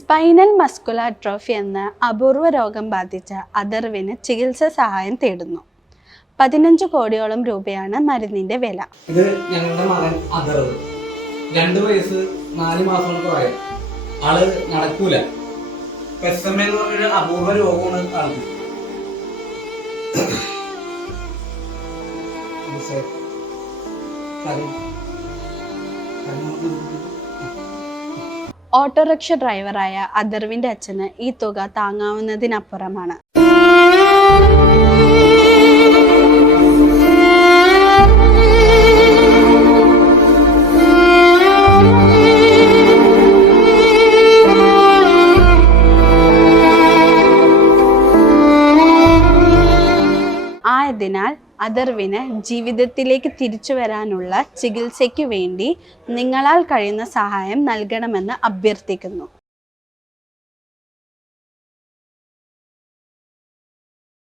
Spinal muscular atrophy എന്ന അപൂർവ രോഗം ബാധിച്ച അഥർവിന് ചികിത്സാ സഹായം തേടുന്നു. 15 കോടിയോളം രൂപയാണ് മരുന്നിന്റെ വില. ഇത് ഞങ്ങളുടെ മകൻ അഥർവ്, 2 വയസ്സ് 4 മാസം പ്രായം. ആള് നടക്കൂല. SMA എന്ന് പറഞ്ഞൊരു അപൂർവ രോഗമാണ് ആൾക്ക്. ഓട്ടോറിക്ഷ ഡ്രൈവറായ അഥർവിന്റെ അച്ഛന് ഈ തുക താങ്ങാവുന്നതിനപ്പുറമാണ്. ആയതിനാൽ അഥർവിന് ജീവിതത്തിലേക്ക് തിരിച്ചു വരാനുള്ള ചികിത്സയ്ക്ക് വേണ്ടി നിങ്ങളാൽ കഴിയുന്ന സഹായം നൽകണമെന്ന് അഭ്യർത്ഥിക്കുന്നു.